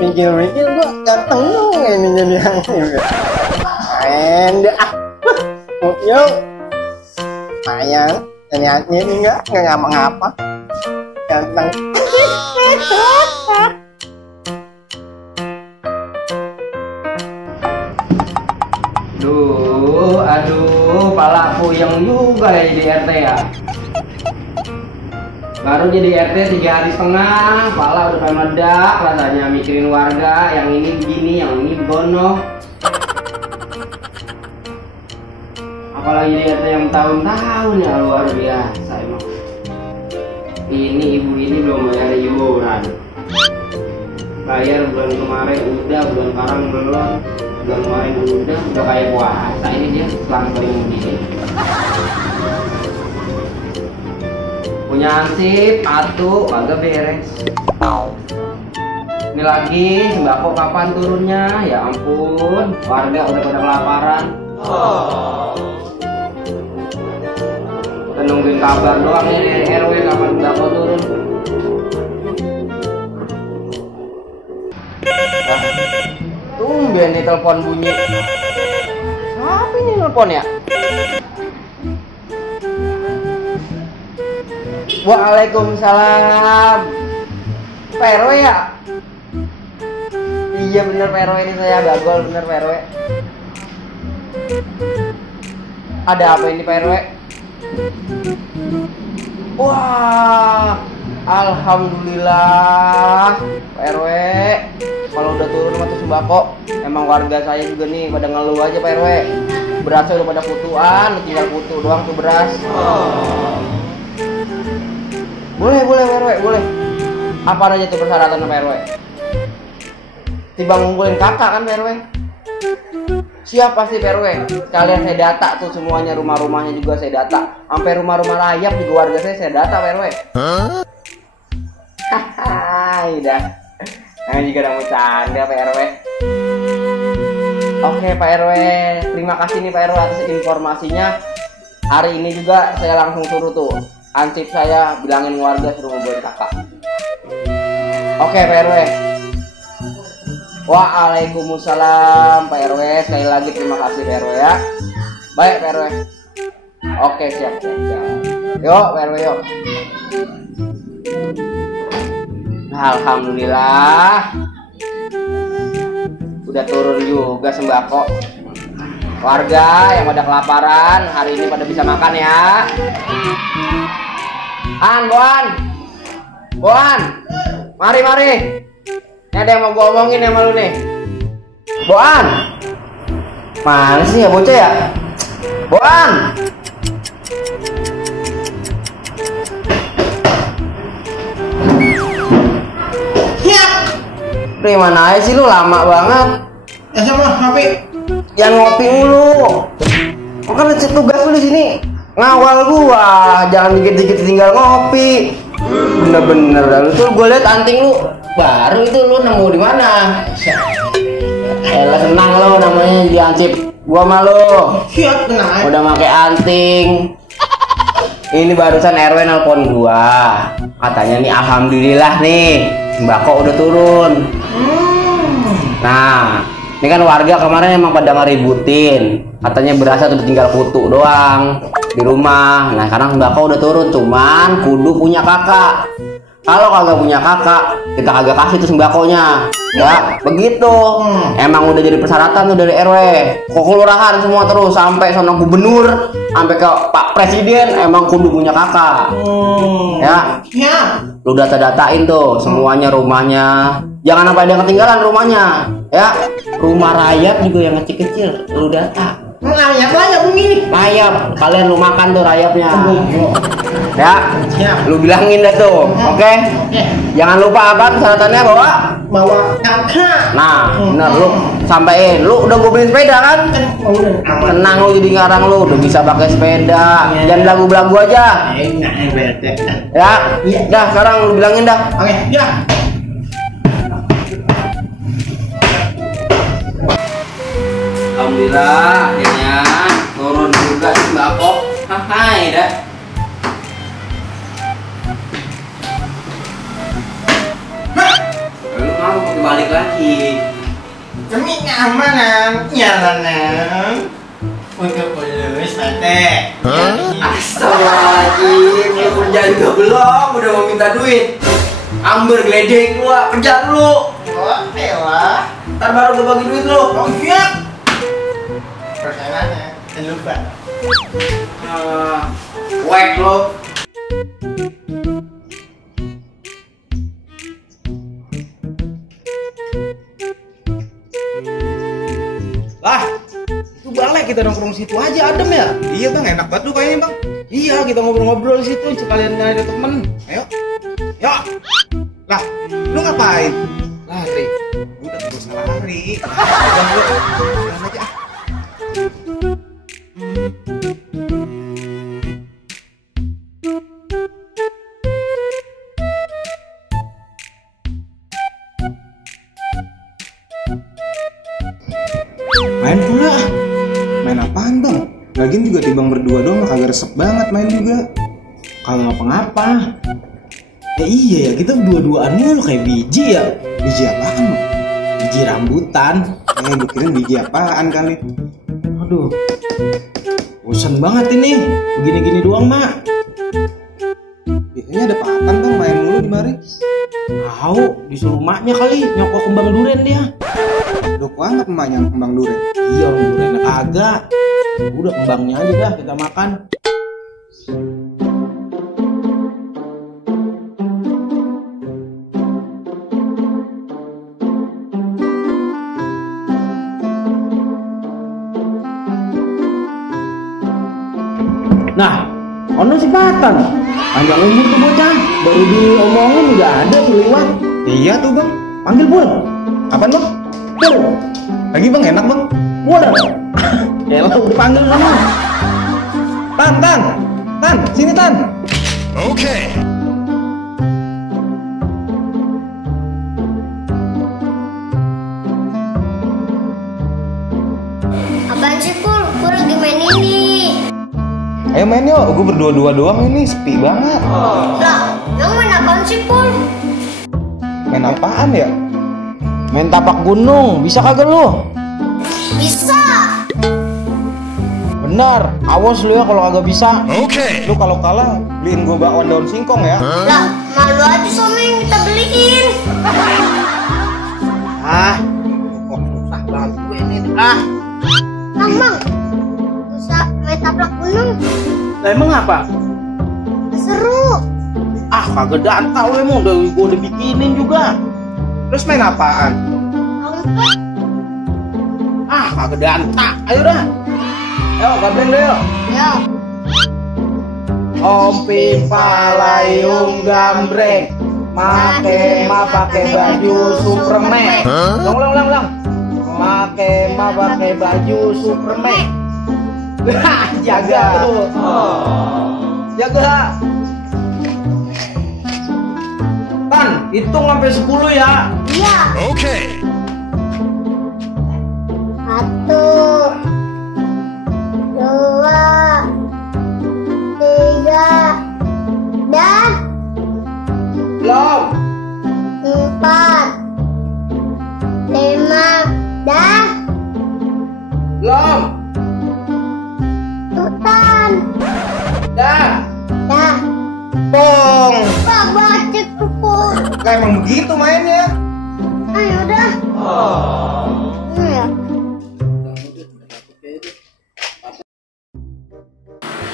Mikir-mikir gua ganteng dong ini jadi hansip. Ende ah. Yuk. Sayang, ternyata ini enggak ngapa-ngapa. Ganteng. Aduh, pala puyeng juga ya jadi RT ya. Baru jadi RT 3 hari setengah, pala udah meledak rasanya mikirin warga, yang ini begini, yang ini begono. Apalagi jadi RT yang tahun-tahun ya, luar biasa emang. Ini ibu ini belum bayar iuran. Bayar bulan kemarin udah, bulan sekarang belum. Bulan kemarin udah kayak puasa ini dia selang kering begini. Punya ansip, atuh, agak beres. Ini lagi sembako kapan turunnya? Ya ampun, warga udah pada kelaparan. Kita nungguin kabar doang nih dari RW kapan sembako turun. Tumben nih telepon bunyi. Siapa ini telepon ya? Waalaikumsalam. Pak RW ya? Iya bener Pak RW, ini saya Bagol, bener Pak RW. Ada apa ini Pak RW? Wah, alhamdulillah Pak RW. Kalau udah turun mah tuh sembako, emang warga saya juga nih pada ngeluh aja Pak RW. Berasnya udah pada kutuan, tinggal kutu doang tuh beras. Boleh Pak RW, boleh. Apa aja tuh persyaratan Pak RW? Tiba ngumpulin kakak kan Pak RW? Siap pasti Pak RW. Sekalian saya data tuh semuanya, rumah-rumahnya juga saya data. Sampai rumah-rumah rayap juga warga saya data Pak RW. Hahaha, dah. Nah, juga udah mau canda Pak RW. Oke Pak RW, terima kasih nih Pak RW atas informasinya. Hari ini juga saya langsung suruh tuh ansip saya bilangin warga suruh ngumpulin kakak. Oke Pak RW. Waalaikumsalam Pak RW. Sekali lagi terima kasih Pak RW ya. Baik Pak RW. Oke siap. Yuk Pak RW yuk. Alhamdulillah udah turun juga sembako. Warga yang pada kelaparan hari ini pada bisa makan ya. Boan, mari. Ini ada yang mau gua omongin sama lu nih. Boan, mana sih ya bocah ya? Boan. Pri, mana aja sih lu, lama banget. Ya sama ngopi. Jangan ngopi mulu. Makanya tugas lu di sini ngawal gua, jangan dikit-dikit tinggal ngopi. Bener-bener dah lu tuh, gua liat anting lu baru itu, lu nemu di mana? Elah senang lu namanya diansip gua sama lu. Siap tenang. Udah pakai anting. Ini barusan RW nelpon gua. Katanya nih alhamdulillah nih sembako udah turun. Nah, ini kan warga kemarin emang pada ngeributin. Katanya berasa tuh tinggal kutu doang di rumah. Nah, sekarang sembako udah turun, cuman kudu punya kakak. Kalau kagak punya kakak, kita kagak kasih tuh sembakonya. Ya, begitu. Emang udah jadi persyaratan tuh dari RW. Kok kelurahan semua terus sampai sono gubernur, sampai ke Pak Presiden emang kudu punya kakak. Ya. Lu data-datain tuh semuanya rumahnya. Jangan sampai ada yang ketinggalan rumahnya. Ya. Rumah rayap juga yang kecil-kecil lu data. Rayap begini. Rayap, kalian lu makan tuh rayapnya. Ya, lu bilangin dah tuh, oke? Jangan lupa apa persyaratannya bawa kakak. Nah, bener lu sampein. Lu udah gue beliin sepeda kan? Tenang lu, jadi ngarang lu udah bisa pakai sepeda. Jangan belagu-belagu aja. Ya, dah sekarang lu bilangin dah. Oke, ya. Alhamdulillah akhirnya turun juga sembako. Hai dah. Lu mau pakai balik lagi. Demi keamanan, jalanan. Untuk lulus mate. Astagfirullahaladzim, lu kerja juga belum, udah mau minta duit. Amber geledek lu, kerja dulu. Oh, elah. Ntar baru gue bagi duit lu. Oh, siap. Persenannya, jangan lupa. Wek lu. Lah, itu balik kita nongkrong situ aja adem ya. Iya bang, enak banget tuh kayaknya bang. Iya, kita ngobrol-ngobrol di situ sekalian nyari temen. Ayo, yuk. Lah, lu ngapain? Lari. Udah terus lari. Udah lu, jalan aja. Main pula. Main apaan bang? Lagian juga timbang berdua doang, kagak resep banget main juga. Kalau ngapa-ngapa. Iya ya, kita berdua-duaan mulu kayak biji ya. Biji apaan bang? Biji rambutan. Gue kira biji apaan kali. Aduh, bosan banget ini. Begini-gini doang, Mak. Biasanya ada papan bang, main mulu di mari. Tahu, disuruh maknya kali nyokok kembang duren dia. Dok banget emaknya kembang durian. Iya, durennya kagak. Udah kembangnya aja dah kita makan. Nah, ono si Patan. Panjang umur tuh bocah. Baru diomongin udah ada tuh lewat. Iya tuh bang. Panggil Bun. Kapan bang? Bun. Lagi bang, enak bang. Bun. Ya lah udah panggil sama. Tan, sini Tan. Apaan sih Pul? Gue lagi main ini. Ayo main yuk, gue berdua-dua doang ini, sepi banget. Lah, yang main apaan sih Pul? Main apaan ya? Main tapak gunung, bisa kagak lu? Bisa. Benar, awas lu ya kalau kagak bisa. Lu kalau kalah, beliin gue bakwan daun singkong ya. Lah, malu aja sama yang kita beliin. Ah, kok susah banget gue ini. Ah, Mang, bisa main taplak gunung. lah emang apa? Seru. Ah, kagak dantau emang gue udah bikinin juga. Terus main apaan? Lompat. Ah, kagak dantau. Ayo dah. Ayo, gabung deh yuk. Ya. Ompim palayung gambreng, make baju Superman. Ulang. Make baju Superman. Jaga tuh. Jaga. Tan, hitung sampai 10 ya. Iya. Satu, dua, tiga, dan Belum. empat, lima, dan Belum. tutan. Dah. Dah. Pong. Wah, bacek tuh Pul. Lah emang begitu mainnya. Ayo dah. Ya.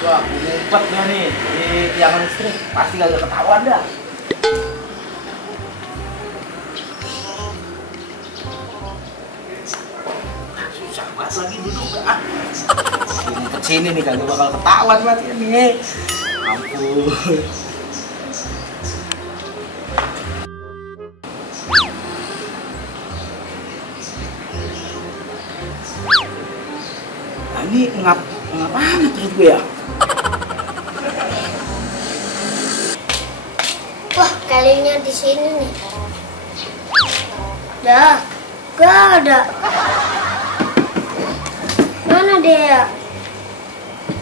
Wah, ngumpet dah nih di tiangan listrik. Pasti kagak ketahuan dah. Susah banget lagi duduk ah. Ngumpet sini nih kagak bakal ketahuan banget ini. Ampun. Nah, ini ngapain terus gue ya? Wah, kalinya di sini nih. Dah, gak ada. Mana dia?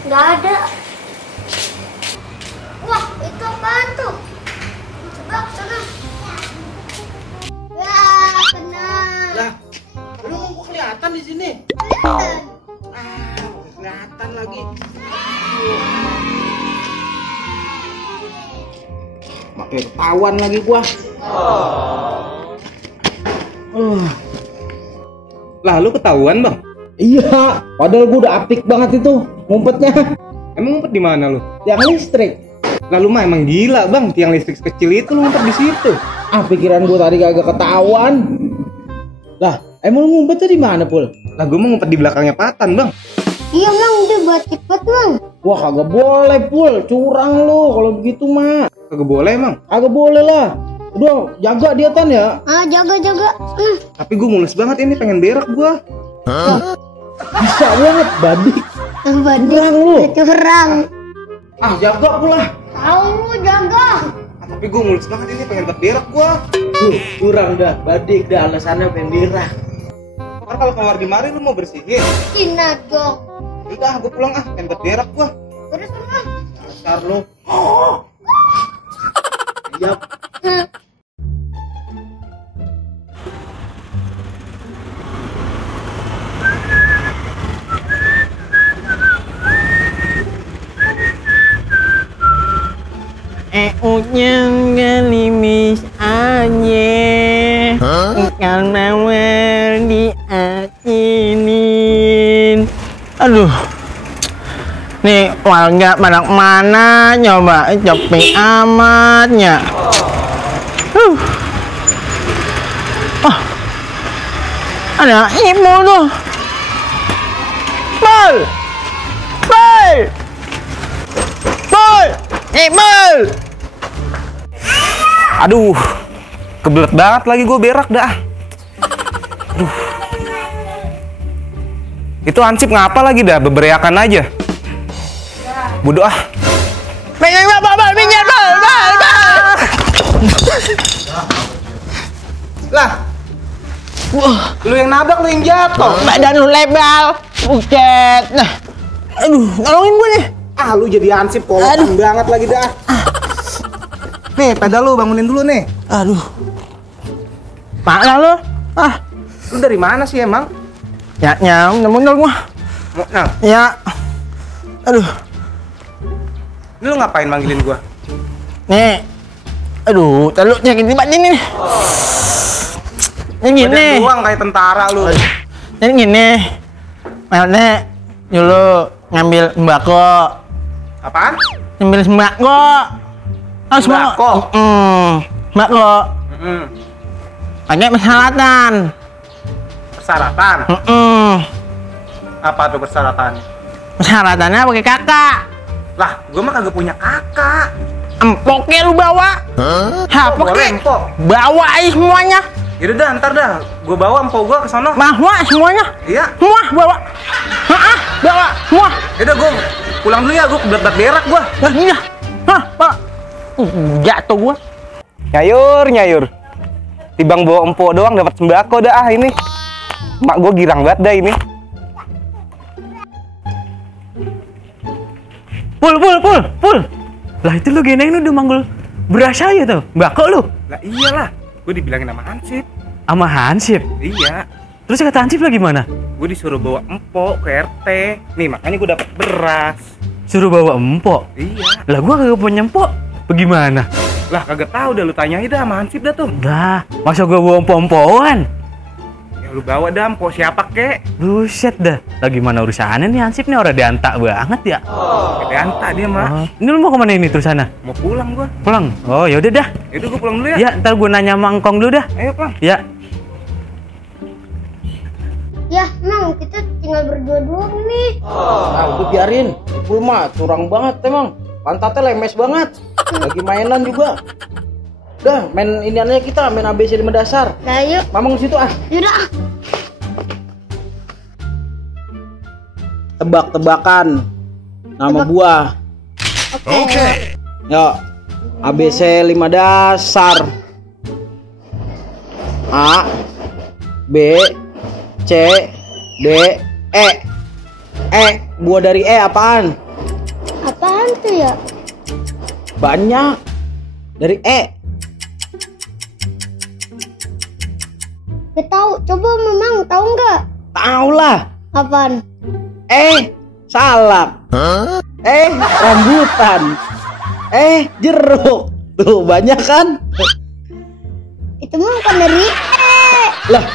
Gak ada. Wah, itu apaan tuh? Coba ke sana. Ya. Kelihatan lagi. Makin ketahuan lagi gua. Lah lu ketahuan bang? Iya, padahal gua udah apik banget itu ngumpetnya. Emang ngumpet di mana lu? Tiang listrik. Lalu mah emang gila bang, tiang listrik kecil itu lu ngumpet di situ. Ah, pikiran gua tadi kagak ketahuan. Lah, emang lu ngumpetnya di mana, Pul? Lah gua mau ngumpet di belakangnya Patan bang. Iya mang, udah buat cepet mang. Wah, kagak boleh, Pul. Curang lu kalau begitu mah. Kagak boleh emang. Kagak boleh lah. Udah, jaga dia Tan ya. Ah, jaga. Tapi gua mules banget ini, pengen berak gua. Bisa banget, badik. Curang lu. Curang. Ah, jaga pula. Tahu jaga. Tapi gua mules banget ini, pengen buat berak gua. Curang dah, badik dah alasannya pengen berak. Ntar kalau keluar di mari lu mau bersihin. Cina dong. Udah, gua pulang ah, pengen buat berak gua. Terus mang. Dasar lu. Siap. Ujung gelimis anye karena diakinin. Aduh, nih warga pada mana nyoba sepi amatnya. Oh, ada ibu tuh. Bal, Bal. Aduh, kebelet banget lagi gue berak dah. Aduh. Itu Ansip ngapa lagi dah, beberiakan aja. Bodoh ah. Minyak bal. Lah. Wah, lu yang nabrak, lu yang jatuh. Badan lu lebal, buket. Nah, aduh, nolongin gue nih. Ah, lu jadi Ansip kolokan banget lagi dah. Nih, pedal lu bangunin dulu nih. Aduh, mana lu? Ah, Lu dari mana sih emang? ya mundur gua. Nah, Ya, aduh, lu ngapain manggilin gua? nih, aduh, terlalu sakit di badan ini. Ini gini, Badan doang kayak tentara lu. ini gini, Melne, dulu ngambil sembako, Apaan? ngambil sembako. Oh, Sembako? Sembako, pakai persyaratan. Persyaratan? Apa tuh persyaratan? Persyaratannya pakai kakak. Lah, gua mah kagak punya kakak. Empoknya lu bawa. Hah? Boleh, Pokoknya empok. bawa aja semuanya. Yaudah dah, ntar dah. Gua bawa empok gua ke sono. Bawa semuanya. Iya. Semua bawa. Bawa semua. Yaudah, gua pulang dulu ya. Gua kebelet berak gua. Lah iya. Bawa. Jatuh gua. Nyayur. Tibang bawa empok doang dapat sembako dah ini. Mak gua girang banget dah ini. Pul. Lah itu lu geneng lu udah manggul beras aja tuh. Mbako lu. Lah iyalah. Gua dibilangin sama Ansip. Sama Hansip. Iya. Terus kata Hansip lagi mana? Gue disuruh bawa empok ke RT. Nih makanya gue dapet beras. Suruh bawa empok. Iya. Lah gua kagak punya empok. Bagaimana? Lah kagak tahu dah, lu tanyain dah sama Hansip dah tuh. Lah, masa gua bawa empok-empokan? Ya lu bawa dah empok siapa kek? Buset dah. Lah gimana urusannya nih Hansip nih, orang diantak banget ya. Gede anta dia mah. Oh, ini lu mau kemana ini terus sana? Mau pulang gua. Pulang? Oh yaudah dah. Yaudah gua pulang dulu ya. Ya ntar gua nanya sama Engkong dulu dah. Ayo pulang. Ya. Ya, Mang, kita tinggal berdua doang nih. Nah, udah biarin. Pul mah curang banget emang. Pantatnya lemes banget. Lagi mainan juga. Udah, main iniannya kita, main ABC 5 dasar. Nah, yuk. Mamang situ ah. Yaudah. Tebak-tebakan nama buah. Oke. Yuk. ABC 5 dasar. A, B, C, D, E. Buah dari E apaan? Apaan tuh ya? Banyak. Dari E. Gak tahu. Coba Mamang tahu nggak? Tahu lah. Apaan? Salak. Rambutan. Jeruk. Tuh banyak kan? Itu mah bukan dari Lah,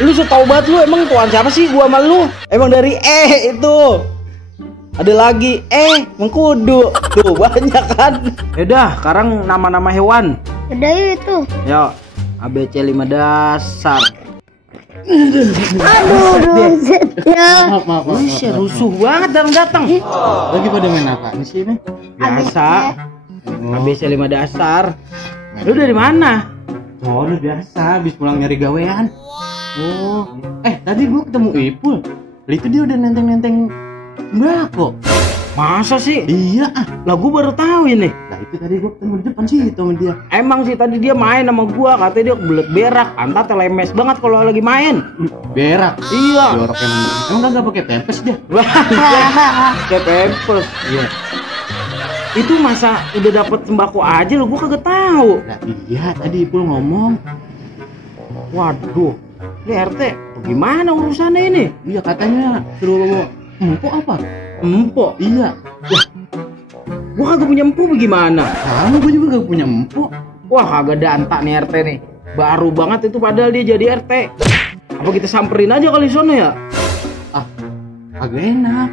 lu setahu banget lu, emang tuan siapa sih gua sama lu? Emang dari itu. Ada lagi mengkudu. Tuh banyak kan? Yaudah, sekarang nama-nama hewan. Udah itu. Yo, ABC 5 dasar. Aduh, ya. Maaf. Wih, rusuh banget datang. Lagi pada main apa di sini? Biasa. ABC 5 dasar. Lu dari mana? Oh, udah biasa, habis pulang nyari gawean. Oh, tadi gua ketemu Ipul. Itu dia udah nenteng-nenteng sembako. Masa sih? Iya, Lah gua baru tahu ini. Nah itu tadi gua ketemu di depan sih itu sama dia. Emang sih tadi dia main sama gua, katanya dia kebelet berak, pantatnya lemes banget kalau lagi main. Berak. Iya. Jorok emang kagak pakai pempes dia. Kayak pampers. Iya. Itu masa udah dapet sembako aja lo, gua kagak tahu. Nah iya tadi Ipul ngomong. Waduh, ini RT gimana urusannya ini? Iya katanya suruh bawa empok apa? Empok? Iya. Wah, gua kagak punya empok bagaimana? Kamu gua juga gak punya empok. Wah, kagak danta nih RT nih. Baru banget itu padahal dia jadi RT. Apa kita samperin aja kali sono ya? Agak enak.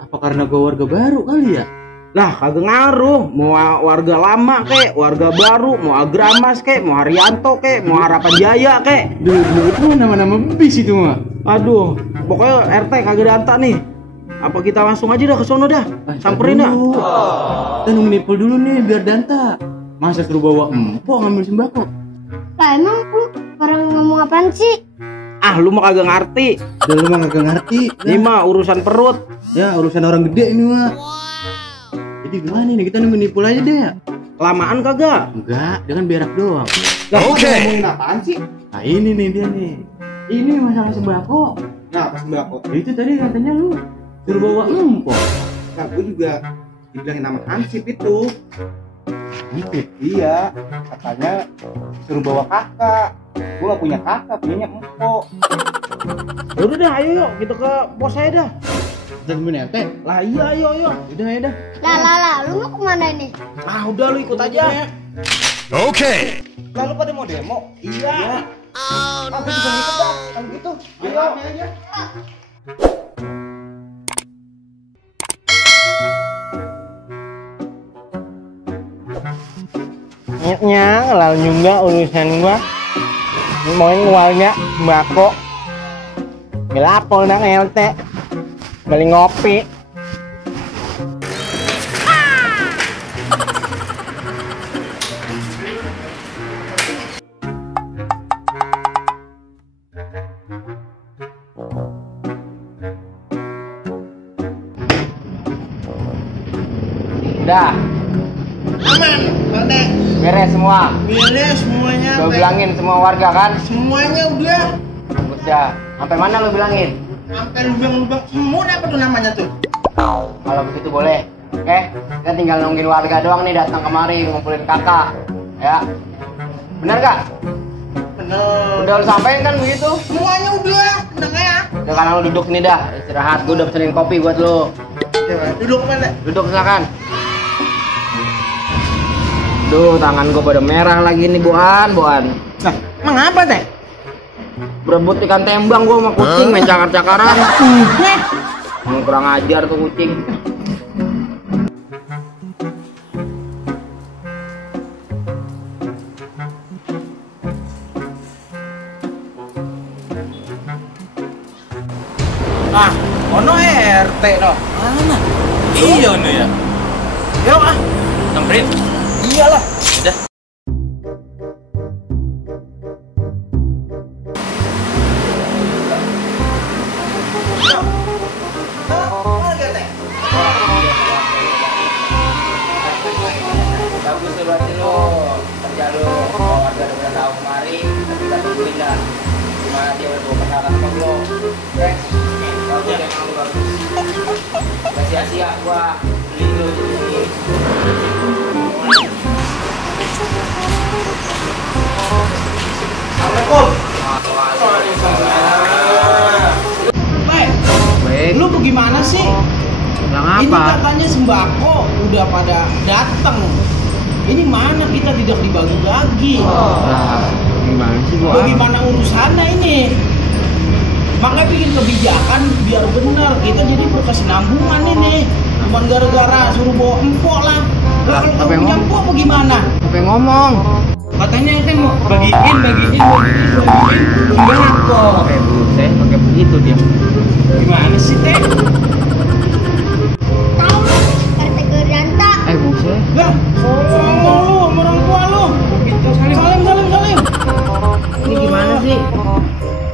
Apa karena gua warga baru kali ya? Lah, kagak ngaruh. Mau warga lama kek, warga baru, mau Agramas kek, mau Haryanto kek, mau Harapan Jaya kek. Dulu itu nama-nama bis itu mah. Aduh, pokoknya RT kagak danta nih. Apa kita langsung aja dah ke sono dah. Samperin dah. Kita nungguin Ipul dulu nih biar danta. Masa suruh bawa empok ngambil sembako? Lah emang lu orang ngomong apaan sih? Ah, lu mah kagak ngerti. Udah lu mah kagak ngerti. Ini mah urusan perut. Ya urusan orang gede ini mah. Jadi gimana nih, kita nungguin Ipul aja deh. Kelamaan kagak? Enggak, dia kan berak doang. Oke. Ngomongin apaan sih? Nah ini nih dia nih. Ini masalah sembako. Nah apa sembako? Itu tadi katanya lu suruh bawa empok. Nah, gue juga dibilangin nama Hansip itu. Hansip? Iya, katanya suruh bawa kakak. Gue gak punya kakak, punyanya empok. Udah dah, ayo yuk kita ke pos saya dah. Jangan punya RT. Lah iya, ayo. Udah ya dah. Lah, lu mau kemana ini? Ah, udah lu ikut aja. Lalu pada mau demo? Iya. Aku juga ngikut dah, kalau gitu. Ayo. Aja. Nyetnya, lalu juga urusan gua. Mauin warga sembako. Gelapol nak LT. Beli ngopi. Udah, Aman, Bang. beres semua. Beres semuanya. Gue bilangin semua warga kan? Semuanya udah. Udah. Sampai mana lu bilangin? Sampai lubang-lubang semua apa tuh namanya tuh? Kalau begitu boleh. Oke, kita tinggal nungguin warga doang nih datang kemari ngumpulin kakak. Ya. Bener gak? Bener. Udah lu sampein kan begitu? Semuanya udah, tenang ya. Udah kan lu duduk nih dah, istirahat. Gue udah pesenin kopi buat lu. Duduk mana? Duduk silakan. Duh, tangan gue pada merah lagi nih, Boan. Nah, emang apa teh? Berebut ikan tembang gue sama kucing main cakar-cakaran. Kurang ajar tuh kucing. Ah, ono RT no. Mana? Iya no ya. Yuk ah, samperin. Iyalah. Udah. Bagus tuh berarti lo kerja lo. Kalau warga udah tahu kemari, tapi kita tungguin dah. Gimana dia udah bawa perkara sama lo. Oke? Bagus ya, emang lo bagus. Gak sia-sia gua beli lo di sini. Assalamualaikum. Waalaikumsalam. Baik. apa? Katanya sembako udah pada datang. Ini mana kita tidak dibagi-bagi? Nah, gimana sih gua? Bagaimana urusannya ini? Makanya bikin kebijakan biar benar. Kita jadi berkesinambungan ini. Bukan gara-gara suruh bawa empok lah. Lah kalau kamu punya empok bagaimana? Apa yang ngomong? Katanya kan mau bagiin sembako. Buset, pakai begitu dia. Gimana sih teh? Tahu lu partai geranta. Buset. Lah, ngomong lu sama orang tua lu. Salim. Ini gimana sih?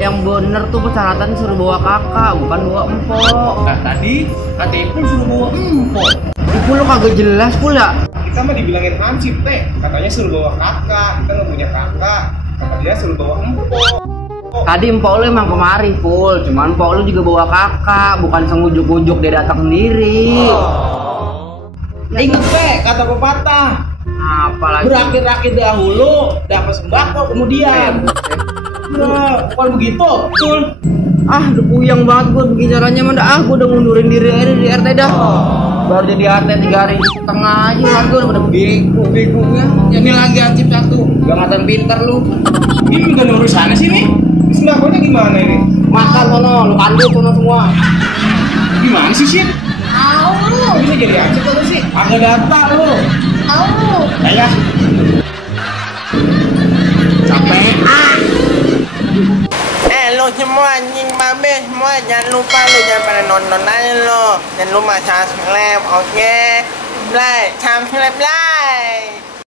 Yang bener tuh persyaratan suruh bawa kakak, bukan bawa empok. Nah tadi kata Ipul suruh bawa empok. Ipul lu kagak jelas pul ya? Kita mah dibilangin hansip teh, katanya suruh bawa kakak, kita nggak punya kakak, kata dia suruh bawa empok. Tadi empok lu emang kemari Pul, cuman empok lu juga bawa kakak, bukan sengujuk-ujuk dia datang sendiri. Ingat teh kata pepatah. Apalagi Berakit-rakit dahulu, dapat sembako kemudian. Nah, bukan begitu, betul. udah puyeng banget gue begini caranya mana gue udah ngundurin diri aja di RT dah. Baru jadi RT 3 hari setengah aja harga udah bego-begonya. Ini lagi acip satu, gak ngatain pinter lu. Ini bukan urusannya sih nih. Sembakonya gimana ini? Makan sono, lu kandung sono semua. Gimana sih sih? Tahu lu. Bisa jadi hansip apa sih? Agak data lu. Tahu lu. Kayak capek. Lo semua anjing babe semua jangan lupa lo jangan pada nonton aja lo jangan lupa subscribe oke like subscribe like